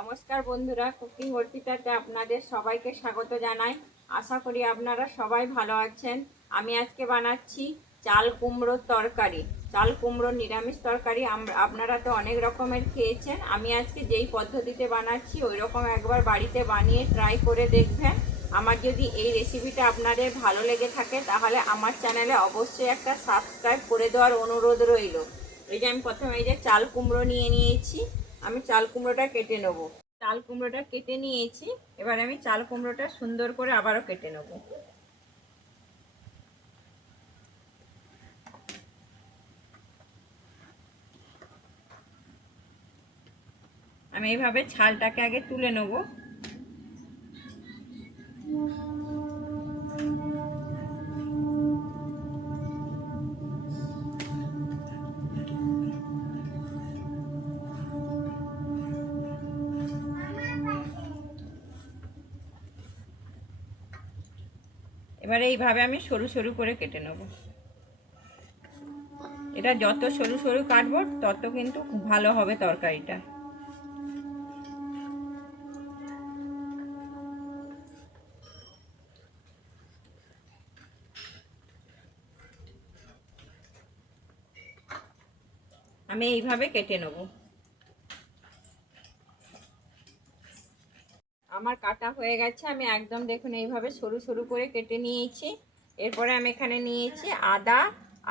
নমস্কার বন্ধুরা, কুকিং অর্পিতাতে আপনাদের সবাইকে স্বাগত জানাই। আশা করি আপনারা সবাই ভালো আছেন। আমি আজকে বানাচ্ছি চাল কুমড়োর তরকারি। চাল কুমড়োর নিরামিষ তরকারি আপনারা তো অনেক রকমের খেয়েছেন। আমি আজকে যেই পদ্ধতিতে বানাচ্ছি ওই রকম একবার বাড়িতে বানিয়ে ট্রাই করে দেখবেন। আমার যদি এই রেসিপিটা আপনাদের ভালো লেগে থাকে, তাহলে আমার চ্যানেলে অবশ্যই একটা সাবস্ক্রাইব করে দেওয়ার অনুরোধ রইল। এই যে আমি প্রথমে এই যে চাল কুমড়ো নিয়ে নিয়েছি। আমি চাল কুমড়োটা কেটে নেব। চাল কুমড়োটা কেটে নিয়েছি, এবার আমি চাল কুমড়োটা সুন্দর করে আবারও কেটে নেব। আমি এইভাবে ছালটাকে আগে তুলে নেব। এবারে এইভাবে আমি সরু সরু করে কেটে নেব। এটা যত সরু সরু কাটবো, তত কিন্তু ভালো হবে তরকারিটা। আমি এইভাবে কেটে নেব। আমার কাটা হয়ে গেছে। আমি একদম দেখুন এইভাবে সরু সরু করে কেটে নিয়েছি। এরপরে আমি এখানে নিয়েছি আদা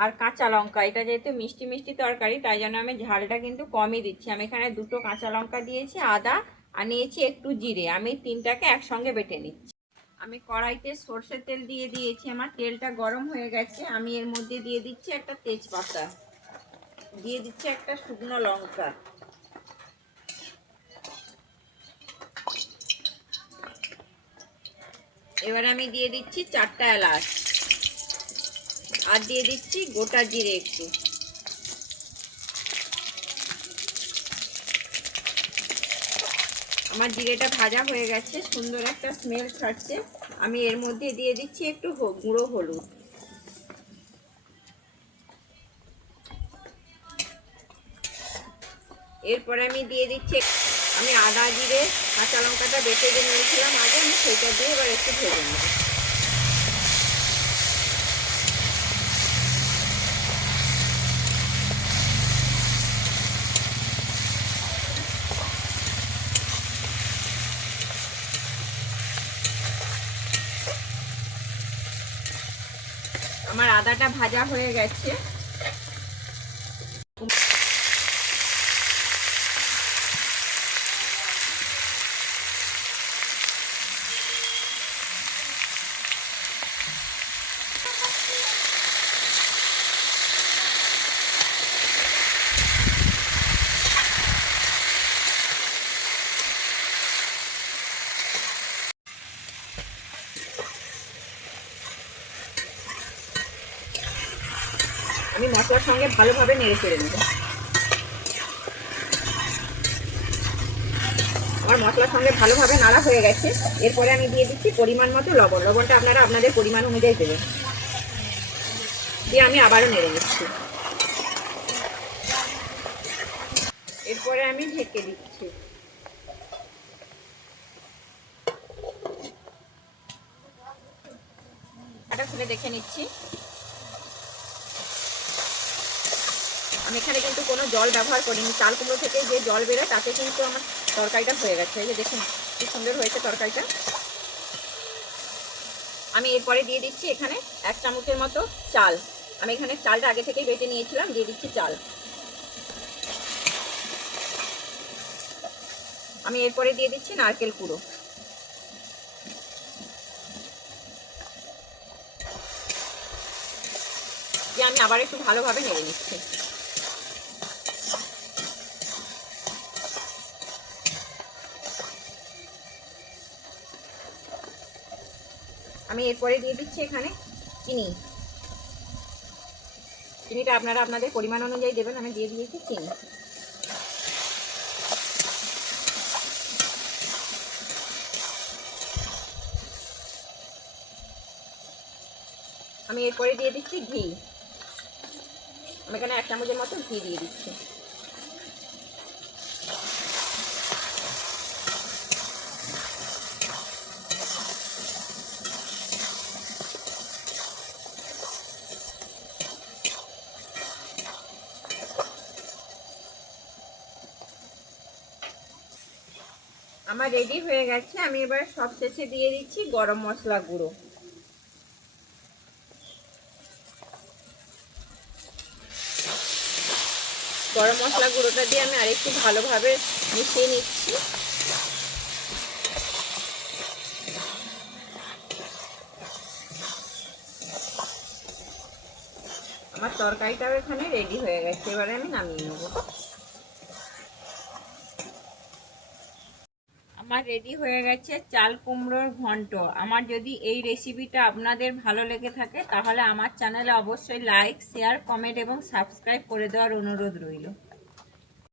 আর কাঁচা লঙ্কা। এটা যেহেতু মিষ্টি মিষ্টি তরকারি, তাই জন্য আমি ঝালটা কিন্তু কমই দিচ্ছি। আমি এখানে দুটো কাঁচা লঙ্কা দিয়েছি, আদা, আর নিয়েছি একটু জিরে। আমি তিনটাকে একসঙ্গে বেটে নিচ্ছি। আমি কড়াইতে সর্ষের তেল দিয়ে দিয়েছি। আমার তেলটা গরম হয়ে গেছে। আমি এর মধ্যে দিয়ে দিচ্ছি একটা তেজপাতা। দিয়ে দিচ্ছি একটা শুকনো লঙ্কা। এবার আমি দিয়ে দিচ্ছি চারটা এলাচ। আর দিয়ে দিচ্ছি গোটা জিরে একটু। আমার জিরেটা ভাজা হয়ে গেছে, সুন্দর একটা স্মেল ছাড়ছে। আমি এর মধ্যে দিয়ে দিচ্ছি একটু গুঁড়ো হলুদ। এরপরে আমি দিয়ে দিচ্ছি আমি আদা জিরে, কাঁচা লঙ্কাটা বেটে দিয়ে নিয়েছিলাম আগে, আমি সেটা দিয়ে এবার একটু ভেজে নেব। আমার আদাটা ভাজা হয়ে গেছে। আমি মশলার সঙ্গে ভালোভাবে নেড়ে চেড়ে নেব। আমার মশলার সঙ্গে ভালোভাবে নাড়া হয়ে গেছে। এরপরে আমি দিয়ে দিচ্ছি পরিমাণ মতো লবণ। লবণটা আপনারা আপনাদের পরিমাণ অনুযায়ী দেবেন। দিয়ে আমি আবারও নেড়ে নিচ্ছি। এরপরে আমি ঢেকে দিচ্ছি। দেখে নিচ্ছি। আমি এখানে কিন্তু কোনো জল ব্যবহার করিনি। চাল কুমড়ো থেকে যে জল বেরোয়, তাতে কিন্তু আমার তরকারিটা হয়ে গেছে। এই যে দেখুন, কি সুন্দর হয়েছে তরকারিটা। আমি এরপরে দিয়ে দিচ্ছি এখানে এক চামচের মতো চাল। আমি এখানে চালটা আগে থেকেই বেটে নিয়েছিলাম, দিয়ে দিচ্ছি চাল। আমি এরপরে দিয়ে দিচ্ছি নারকেল কুড়ো। দিয়ে আমি আবার একটু ভালোভাবে নেড়ে নিচ্ছি। আমি এরপরে দিয়ে দিচ্ছি এখানে চিনি। চিনিটা আপনারা আপনাদের পরিমাণ অনুযায়ী দেবেন, আমি দিয়ে দিয়েছি চিনি। আমি এরপরে দিয়ে দিচ্ছি ঘি। আমি এখানে এক চামচের মতো ঘি দিয়ে দিচ্ছি। আমার রেডি হয়ে গেছে। আমি এবার সব শেষে দিয়ে দিচ্ছি গরম মশলা গুঁড়ো। গরম মশলা গুঁড়োটা দিয়ে আমি আরেকটু ভালোভাবে মিশিয়ে নিচ্ছি। আমার তরকারিটাও এখানে রেডি হয়ে গেছে। এবারে আমি নামিয়ে নেব। আমার রেডি হয়ে গেছে চাল কুমড়োর ঘন্ট। আমার যদি এই রেসিপিটা আপনাদের ভালো লেগে থাকে, তাহলে আমার চ্যানেলে অবশ্যই লাইক শেয়ার কমেন্ট এবং সাবস্ক্রাইব করে দেওয়ার অনুরোধ রইল।